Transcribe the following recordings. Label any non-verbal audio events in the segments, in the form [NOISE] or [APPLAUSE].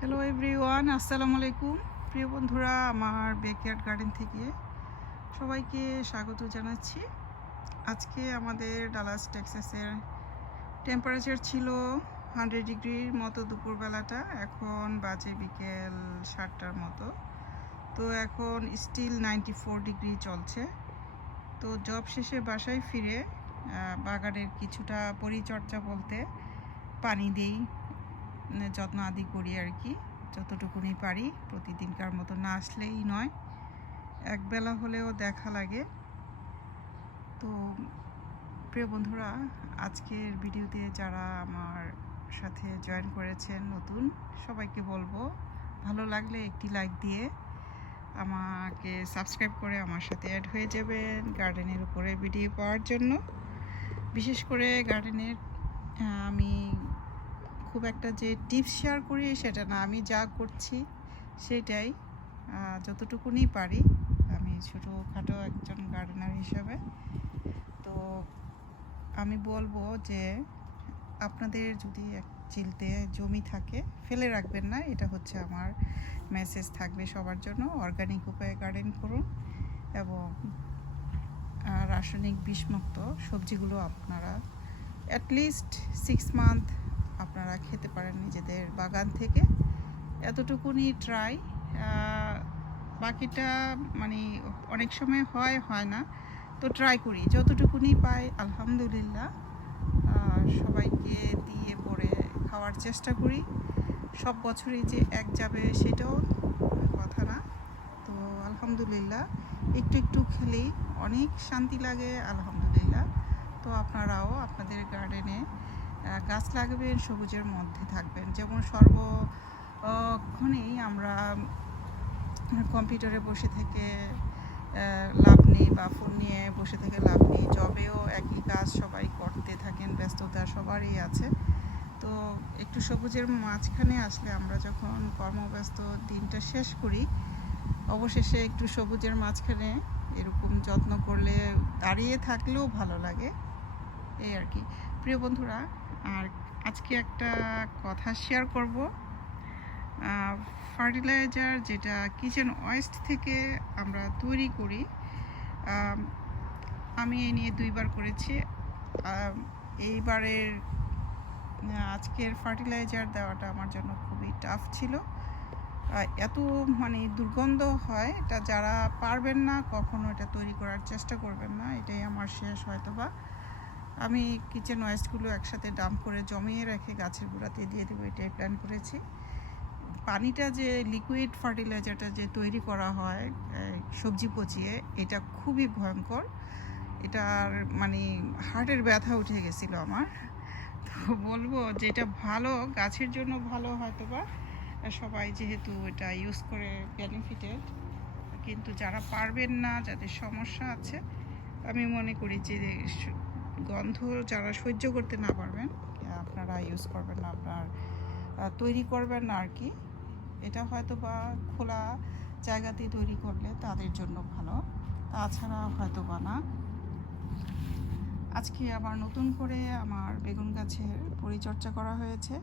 Hello everyone আসসালামু আলাইকুম প্রিয় বন্ধুরা, আমার ব্যাকয়ার্ড গার্ডেন থেকে সবাইকে স্বাগত জানাচ্ছি। আজকে আমাদের ডালাস টেক্সাসের টেম্পারেচার ছিল হান্ড্রেড ডিগ্রির মতো দুপুরবেলাটা। এখন বাজে বিকেল সাতটার মতো। তো এখন স্টিল নাইনটি ফোর ডিগ্রি চলছে। তো জব শেষে বাসায় ফিরে বাগানের কিছুটা পরিচর্যা বলতে পানি দিই। যত্ন আদি করি আর কি। যতটুকুনি পারি, প্রতিদিনকার মতো না আসলেই নয়। একবেলা হলেও দেখা লাগে। তো প্রিয় বন্ধুরা, আজকের ভিডিওতে যারা আমার সাথে জয়েন করেছেন নতুন, সবাইকে বলব, ভালো লাগলে একটি লাইক দিয়ে আমাকে সাবস্ক্রাইব করে আমার সাথে অ্যাড হয়ে যাবেন গার্ডেনের উপরে ভিডিও পাওয়ার জন্য। বিশেষ করে গার্ডেনের আমি খুব একটা যে টিপস শেয়ার করি সেটা না, আমি যা করছি সেটাই যতটুকুনি পারি। আমি ছোটোখাটো একজন গার্ডেনার হিসাবে। তো আমি বলব যে আপনাদের যদি এক চিলতে জমি থাকে, ফেলে রাখবেন না, এটা হচ্ছে আমার মেসেজ থাকবে সবার জন্য। অর্গানিক উপায়ে গার্ডেন করুন এবং রাসায়নিক বিষমুক্ত সবজিগুলো আপনারা অ্যাটলিস্ট সিক্স মান্থ আপনারা খেতে পারেন নিজেদের বাগান থেকে। এতটুকুনি ট্রাই বাকিটা মানে অনেক সময় হয় হয় না। তো ট্রাই করি, যতটুকুনি পাই, আলহামদুলিল্লাহ। সবাইকে দিয়ে পরে খাওয়ার চেষ্টা করি। সব বছরই যে এক যাবে সেটাও কথা না। তো আলহামদুলিল্লাহ, একটু একটু খেলেই অনেক শান্তি লাগে, আলহামদুলিল্লাহ। তো আপনারাও আপনাদের গার্ডেনে গাছ লাগাবেন, সবুজের মধ্যে থাকবেন। যেমন সর্বক্ষণেই আমরা কম্পিউটারে বসে থেকে লাভ নেই বা ফোন নিয়ে বসে থেকে লাভ নেই। জবেও একই কাজ সবাই করতে থাকেন, ব্যস্ততা সবারই আছে। তো একটু সবুজের মাঝখানে আসলে আমরা যখন কর্মব্যস্ত দিনটা শেষ করি, অবশেষে একটু সবুজের মাঝখানে এরকম যত্ন করলে, দাঁড়িয়ে থাকলেও ভালো লাগে। এই আর কি। প্রিয় বন্ধুরা, আর আজকে একটা কথা শেয়ার করব। ফার্টিলাইজার যেটা কিচেন ওয়েস্ট থেকে আমরা তৈরি করি, আমি এই নিয়ে দুইবার করেছি। এইবারের আজকের ফার্টিলাইজার দেওয়াটা আমার জন্য খুবই টাফ ছিল। এত মানে দুর্গন্ধ হয়, এটা যারা পারবেন না, কখনো এটা তৈরি করার চেষ্টা করবেন না, এটাই আমার শেষ হয়তো বা আমি কিচেন ওয়েস্টগুলো একসাথে ডাম্প করে জমিয়ে রেখে গাছের গোড়াতে দিয়ে দেবো, এটাই প্ল্যান করেছি। পানিটা যে লিকুইড ফার্টিলাইজারটা যে তৈরি করা হয় সবজি পচিয়ে, এটা খুবই ভয়ঙ্কর। এটার মানে হার্টের ব্যথা উঠে গেছিল আমার। তো বলব যে এটা ভালো, গাছের জন্য ভালো হয়তো বা সবাই যেহেতু এটা ইউজ করে বেনিফিটেড কিন্তু যারা পারবেন না, যাদের সমস্যা আছে, আমি মনে করি যে গন্ধ যারা সহ্য করতে না পারবেন, আপনারা ইউজ করবেন না, আপনার তৈরি করবেন না আর কি। এটা হয়তো বা খোলা জায়গাতে তৈরি করলে তাদের জন্য ভালো। তাছাড়া হয়তো বা না। আজকে আবার নতুন করে আমার বেগুন গাছের পরিচর্যা করা হয়েছে।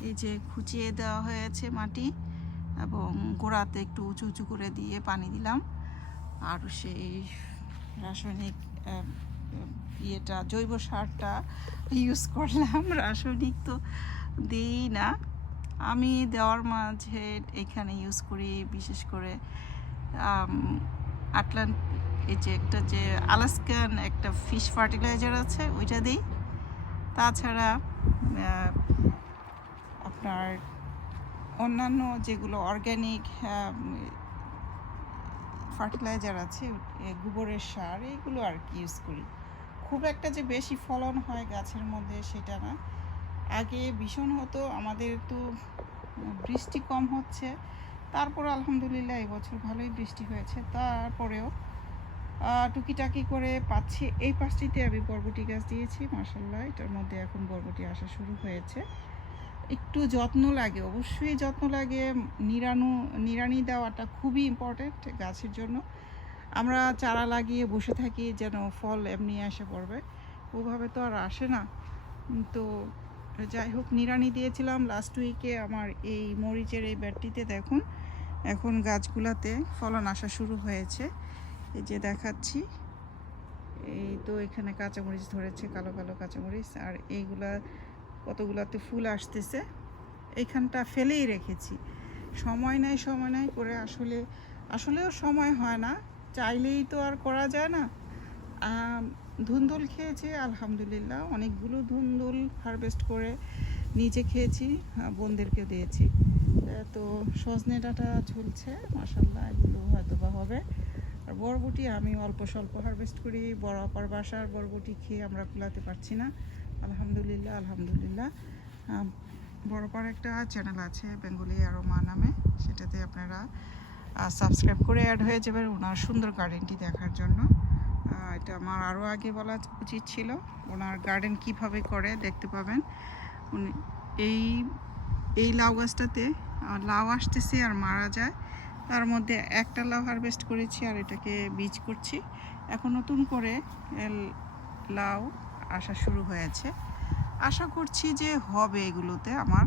এই যে খুঁচিয়ে দেওয়া হয়েছে মাটি এবং গোড়াতে একটু উঁচু উঁচু করে দিয়ে পানি দিলাম। আর সেই রাসায়নিক ইয়েটা, জৈব সারটা ইউজ করলাম, রাসায়নিক তো দিই না। আমি দেওয়ার মাঝে এখানে ইউজ করি, বিশেষ করে আটলান্ট এই যে একটা যে আলাস্কান একটা ফিশ ফার্টিলাইজার আছে, ওইটা দিই। তাছাড়া আপনার অন্যান্য যেগুলো অর্গ্যানিক ফার্টিলাইজার আছে গোবরের সার এইগুলো আর কি ইউজ করি। খুব একটা যে বেশি ফলন হয় গাছের মধ্যে সেটা না। আগে ভীষণ হতো, আমাদের তো বৃষ্টি কম হচ্ছে। তারপর আলহামদুলিল্লাহ এবছর ভালোই বৃষ্টি হয়েছে। তারপরেও টুকিটাকি করে পাচ্ছি। এই পাঁচটিতে আমি বরবটি গাছ দিয়েছি মাসাল্লাহ এটার মধ্যে এখন বরবটি আসা শুরু হয়েছে। একটু যত্ন লাগে, অবশ্যই যত্ন লাগে। নিরানু নিরানি দেওয়াটা খুবই ইম্পর্ট্যান্ট গাছের জন্য। আমরা চারা লাগিয়ে বসে থাকি যেন ফল এমনি এসে পড়বে। ওভাবে তো আর আসে না। তো যাই হোক, নিড়ানি দিয়েছিলাম লাস্ট উইকে আমার এই মরিচের এই ব্যাটটিতে দেখুন। এখন গাছগুলাতে ফলন আসা শুরু হয়েছে। এই যে দেখাচ্ছি। এই তো এখানে কাঁচামরিচ ধরেছে, কালো কালো কাঁচামরিচ। আর এইগুলা কতগুলাতে ফুল আসতেছে, এইখানটা ফেলেই রেখেছি। সময় নাই সময় নাই করে আসলে, আসলেও সময় হয় না। চাইলেই তো আর করা যায় না। ধুন্দুল খেয়েছি আলহামদুলিল্লাহ। অনেকগুলো ধুন্দুল হারভেস্ট করে নিজে খেয়েছি আহ, বোনদেরকে দিয়েছি। তো সজনে ডাঁটা ঝুলছে মাসাল্লাহ এগুলো হয়তো বা হবে। আর বরবটি আমি অল্প স্বল্প হারভেস্ট করি বড় আপার বাসার বরবটি খেয়ে আমরা কুলাতে পারছি না। আলহামদুলিল্লাহ আলহামদুলিল্লাহ। বড় পার একটা চ্যানেল আছে বেঙ্গলি আরোমা নামে। সেটাতে আপনারা সাবস্ক্রাইব করে অ্যাড হয়ে যাবেন ওনার সুন্দর গার্ডেনটি দেখার জন্য। এটা আমার আরও আগে বলা উচিত ছিল, ওনার গার্ডেন কীভাবে করে দেখতে পাবেন। উনি এই এই লাউ গাছটাতে লাউ আসতেছে আর মারা যায়। তার মধ্যে একটা লাউ হারভেস্ট করেছি আর এটাকে বীজ করছি। এখন নতুন করে লাউ আসা শুরু হয়েছে। আশা করছি যে হবে এগুলোতে আমার।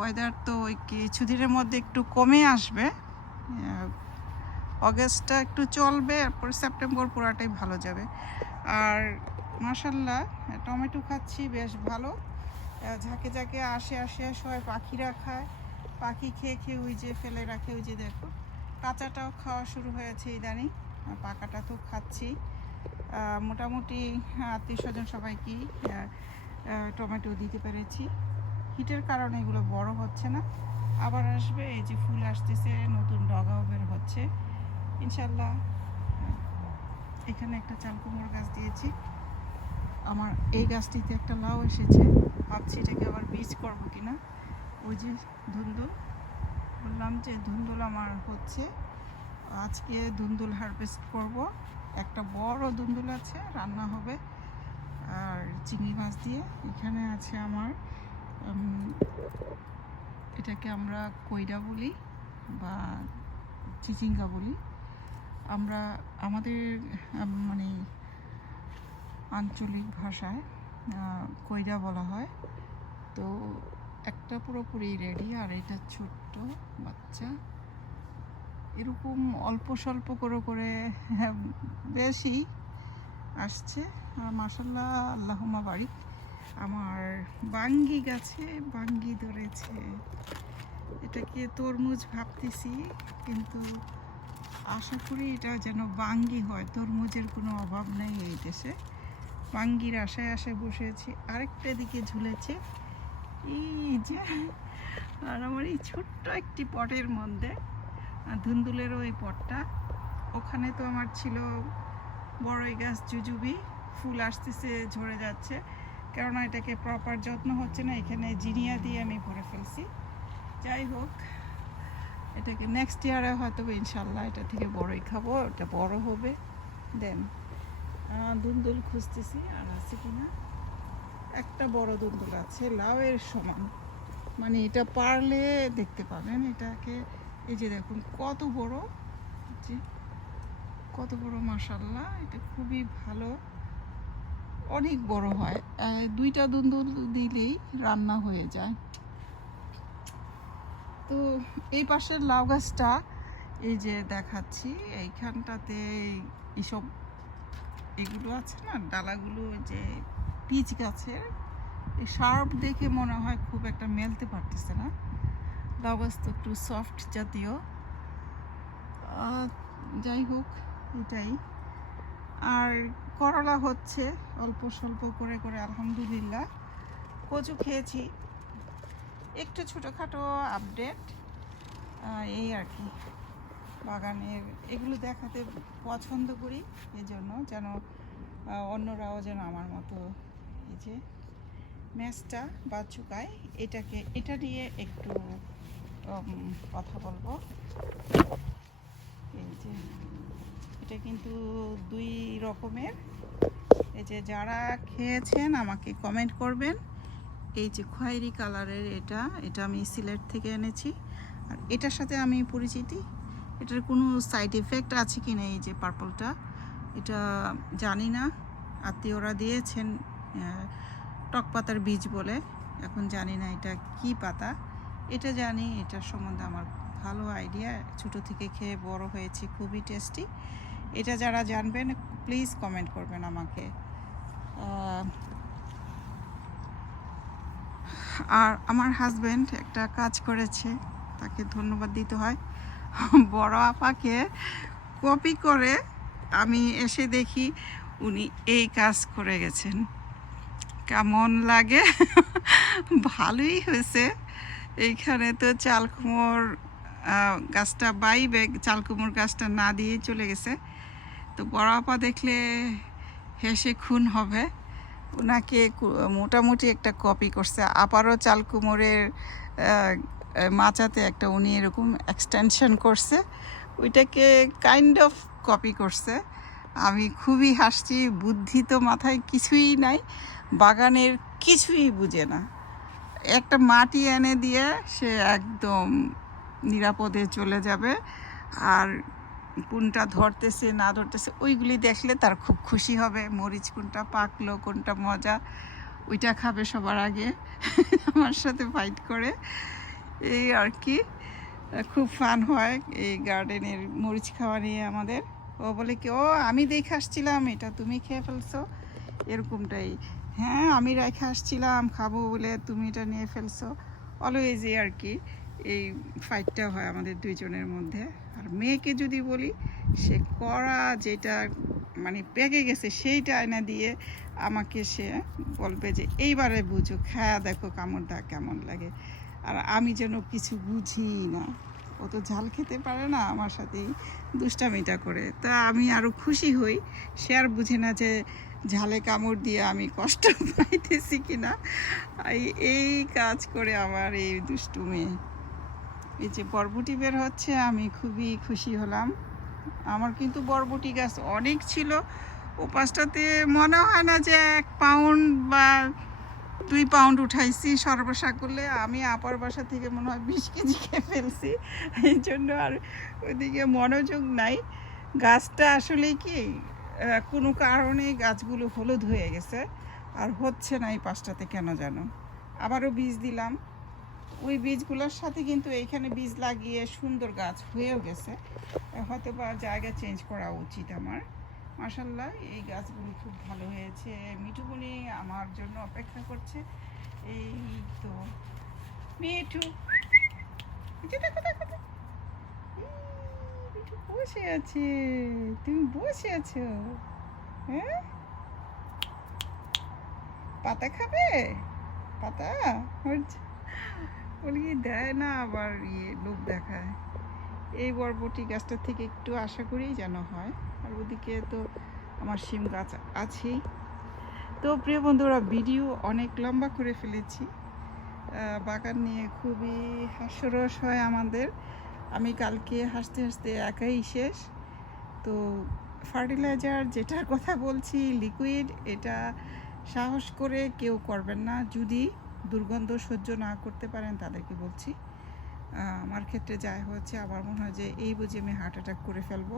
ওয়েদার তো ওই কিছুদিনের মধ্যে একটু কমে আসবে। অগস্টটা একটু চলবে এরপর সেপ্টেম্বর পুরাটাই ভালো যাবে। আর মাসাল্লাহ টমেটো খাচ্ছি, বেশ ভালো। ঝাঁকে ঝাঁকে আসে আসে সবাই পাখিরা খায়। পাখি খেয়ে খেয়ে ওই যে ফেলে রাখে, ওই যে দেখো। কাঁচাটাও খাওয়া শুরু হয়েছে ইদানিং পাকাটা তো খাচ্ছি। মোটামুটি আত্মীয় স্বজন সবাইকেই টমেটো দিতে পেরেছি। হিটের কারণে এগুলো বড় হচ্ছে না। আবার আসবে, এই যে ফুল আসতেছে, নতুন ডগাও বের হচ্ছে। ইনশাল্লাহ, এখানে একটা চাল কুমড়ো গাছ দিয়েছি। আমার এই গাছটিতে একটা লাউ এসেছে। ভাবছি এটাকে আবার বীজ করব কিনা। ওই যে ধুন্দুল, বললাম যে ধুন্দুল আমার হচ্ছে। আজকে ধুন্দুল হারভেস্ট করব। একটা বড় ধুন্দুল আছে, রান্না হবে। আর চিংড়ি মাছ দিয়ে, এখানে আছে আমার এটাকে আমরা কইরা বলি বা চিচিঙ্গা বলি। আমরা আমাদের মানে আঞ্চলিক ভাষায় কইরা বলা হয়। তো একটা পুরোপুরি রেডি আর এটা ছোট্ট বাচ্চা। এরকম অল্প স্বল্প করে করে হ্যাঁ, বেশি আসছে। আর মাসাল্লাহ আল্লাহমা বাড়ি আমার বাঙ্গি গাছে বাঙ্গি ধরেছে। এটাকে তরমুজ ভাবতেছি, কিন্তু আশা করি এটা যেন বাঙ্গি হয়। তরমুজের কোনো অভাব নেই এই দেশে। বাঙ্গির আশায় আশায় বসেছি, আরেকটা দিকে ঝুলেছে। এই যে, আর আমার এই ছোট্ট একটি পটের মধ্যে ধুন্দুলের ওই পটটা। ওখানে তো আমার ছিল বড়ই গাছ, জুজুবি। ফুল আসতেছে, ঝরে যাচ্ছে। কেননা এটাকে প্রপার যত্ন হচ্ছে না, এখানে জিনিয়া দিয়ে আমি ভরে ফেলছি। যাই হোক, এটাকে নেক্সট ইয়ারে হয়তো ইনশাল্লাহ এটা থেকে বড়ই খাব, এটা বড় হবে। দেন দুন্দুল খুঁজতেছি আর আছে কিনা। একটা বড় দুন্দুল আছে, লাউয়ের সমান। মানে এটা পারলে দেখতে পাবেন এটাকে। এই যে দেখুন, কত বড়। কত বড় মাসাল্লাহ এটা খুবই ভালো। অনেক বড় হয়। দুইটা দুন্দুল দিলেই রান্না হয়ে যায়। তো এই পাশের লাউ গাছটা, এই যে দেখাচ্ছি, এইখানটাতে এইসব এগুলো আছে না, ডালাগুলো যে পিচ গাছের, এই শার্প দেখে মনে হয় খুব একটা মেলতে পারতেছে না। লাউ গাছ তো একটু সফট জাতীয়। যাই হোক, এটাই। আর করলা হচ্ছে, অল্প স্বল্প করে করে আলহামদুলিল্লাহ। কচু খেয়েছি। একটু ছোটোখাটো আপডেট এই আর কি। বাগানের, এগুলো দেখাতে পছন্দ করি এই জন্য যেন অন্যরাও যেন আমার মতো এই যে ম্যাচটা বা চুকায়, এটাকে, এটা নিয়ে একটু কথা বলব। এই যে এটা কিন্তু দুই রকমের। এই যে যারা খেয়েছেন আমাকে কমেন্ট করবেন। এই যে খয়েরি কালারের এটা এটা আমি সিলেট থেকে এনেছি। আর এটার সাথে আমি পরিচিতি, এটার কোনো সাইড এফেক্ট আছে কি না এই যে পার্পলটা এটা জানি না। আত্মীয়রা দিয়েছেন টক পাতার বীজ বলে। এখন জানি না এটা কি পাতা। এটা জানি, এটার সম্বন্ধে আমার ভালো আইডিয়া ছোটো থেকে খেয়ে বড় হয়েছি, খুবই টেস্টি এটা যারা জানবেন প্লিজ কমেন্ট করবেন আমাকে। আর আমার হাজব্যান্ড একটা কাজ করেছে, তাকে ধন্যবাদ দিতে হয়। বড় আপাকে কপি করে আমি এসে দেখি উনি এই কাজ করে গেছেন। কেমন লাগে? ভালোই হয়েছে। এইখানে তো চালকুমোর গাছটা বাইবে, চালকুমোর গাছটা না দিয়ে চলে গেছে। তো বড় আপা দেখলে হেসে খুন হবে। ওনাকে মোটামুটি একটা কপি করছে। আপারও চালকুমোরের মাচাতে একটা উনি এরকম এক্সটেনশন করছে। ওইটাকে কাইন্ড অফ কপি করছে। আমি খুবই হাসছি, বুদ্ধি তো মাথায় কিছুই নাই, বাগানের কিছুই বুঝে না। একটা মাটি এনে দিয়ে সে একদম নিরাপদে চলে যাবে। আর কোনটা ধরতেছে, না ধরতেছে, ওইগুলি দেখলে তার খুব খুশি হবে। মরিচ কোনটা পাকলো, কোনটা মজা, ওইটা খাবে সবার আগে, [LAUGHS] আমার সাথে ফাইট করে। এই আর কি, খুব ফান হয় এই গার্ডেনের মরিচ খাওয়া নিয়ে আমাদের। ও বলে কি, ও, আমি দেখে আসছিলাম, এটা তুমি খেয়ে ফেলছো। এরকমটাই হ্যাঁ আমি রেখে আসছিলাম, খাব বলে তুমি এটা নিয়ে ফেলছো। অলওয়েজ এই আর কি। এই ফাইটটা হয় আমাদের দুইজনের মধ্যে। আর মেয়েকে যদি বলি, সে করা যেটা মানে পেকে গেছে সেইটা আয়না দিয়ে আমাকে সে বলবে যে, এইবারে বুঝো, খায়া দেখো কামড়টা কেমন লাগে। আর আমি যেন কিছু বুঝি না। ও তো ঝাল খেতে পারে না, আমার সাথেই দুষ্টামিটা করে। তা আমি আরও খুশি হই, সে আর বুঝে না যে ঝালে কামড় দিয়ে আমি কষ্ট [LAUGHS] পাইতেছি কিনা। এই- কাজ করে আমার এই দুষ্টু মেয়ে। এই যে বরবটি বের হচ্ছে, আমি খুবই খুশি হলাম। আমার কিন্তু বরবটি গাছ অনেক ছিল। ও পাঁচটাতে মনে হয় না যে এক পাউন্ড বা দুই পাউন্ড উঠাইছি সর্বসা করলে আমি আপার বাসা থেকে মনে হয় বিশ কেজি খেয়ে ফেলছি। এই জন্য আর ওইদিকে মনোযোগ নাই। গাছটা আসলে কি কোনো কারণে গাছগুলো হলুদ হয়ে গেছে। আর হচ্ছে না এই পাশটাতে, কেন জানো? আবারও বীজ দিলাম। ওই বীজগুলোর সাথে কিন্তু এইখানে বীজ লাগিয়ে সুন্দর গাছ হয়েও গেছে। হয়তো বা জায়গা চেঞ্জ করা উচিত আমার। মাসাল্লাহ এই গাছগুলি খুব ভালো হয়েছে। মিঠুমণি আমার জন্য অপেক্ষা করছে। এই তো, মিঠু। মিঠু বসে আছে। তুমি বসে আছো। হ্যাঁ? পাতা খাবে? পাতা? বলি দেয় না, আবার ইয়ে লোক দেখায়। এই বরবটি গাছটা থেকে একটু আশা করেই যেন হয়। আর ওদিকে তো আমার শিম গাছ আছেই। তো প্রিয় বন্ধুরা, ভিডিও অনেক লম্বা করে ফেলেছি। বাগান নিয়ে খুবই হাস্যরস হয় আমাদের। আমি কালকে হাসতে হাসতে একাই শেষ। তো ফার্টিলাইজার যেটার কথা বলছি, লিকুইড, এটা সাহস করে কেউ করবেন না। যদি দুর্গন্ধ সহ্য না করতে পারেন তাদেরকে বলছি। আমার ক্ষেত্রে যাই হচ্ছে আমার মনে হয় যে এই বুঝি আমি হার্ট অ্যাটাক করে ফেলব।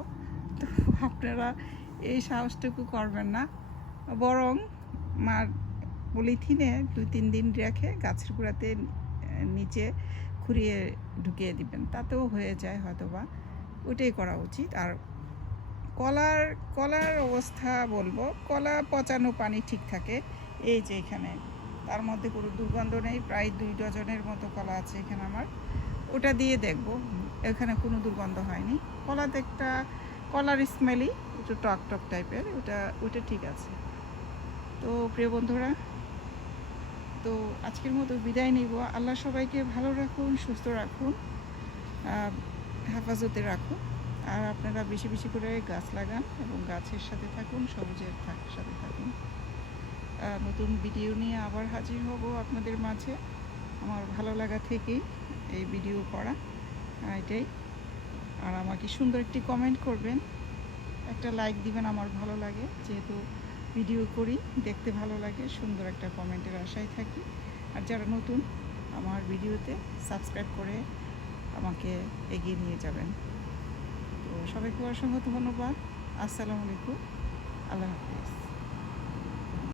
তো আপনারা এই সাহসটুকু করবেন না। বরং মার পলিথিনে দুই তিন দিন রেখে গাছের গোড়াতে নিচে খুঁড়িয়ে ঢুকিয়ে দিবেন। তাতেও হয়ে যায় হয়তো বা ওইটাই করা উচিত। আর কলার কলার অবস্থা বলব, কলা পচানো পানি ঠিক থাকে। এই যে এখানে তার মধ্যে কোনো দুর্গন্ধ নেই, প্রায় দুই ডজনের মতো কলা আছে এখানে আমার। ওটা দিয়ে দেখব, এখানে কোনো দুর্গন্ধ হয়নি। কলাতে একটা, কলার স্মেলই একটু টক টক টাইপের, ওটা ওটা ঠিক আছে। তো প্রিয় বন্ধুরা, তো আজকের মতো বিদায় নিব। আল্লাহ সবাইকে ভালো রাখুন, সুস্থ রাখুন হেফাজতে রাখুন। আর আপনারা বেশি বেশি করে গাছ লাগান এবং গাছের সাথে থাকুন, সবুজের সাথে থাকুন। নতুন ভিডিও নিয়ে আবার হাজির হব আপনাদের মাঝে। আমার ভালো লাগা থেকেই এই ভিডিও করা এটাই। আর আমাকে সুন্দর একটি কমেন্ট করবেন। একটা লাইক দিবেন আমার ভালো লাগে। যেহেতু ভিডিও করি, দেখতে ভালো লাগে, সুন্দর একটা কমেন্টের আশায় থাকি। আর যারা নতুন আমার ভিডিওতে সাবস্ক্রাইব করে আমাকে এগিয়ে নিয়ে যাবেন। তো সবাইকে অসংখ্য ধন্যবাদ। আসসালামু আলাইকুম। আল্লাহ হাফিজ।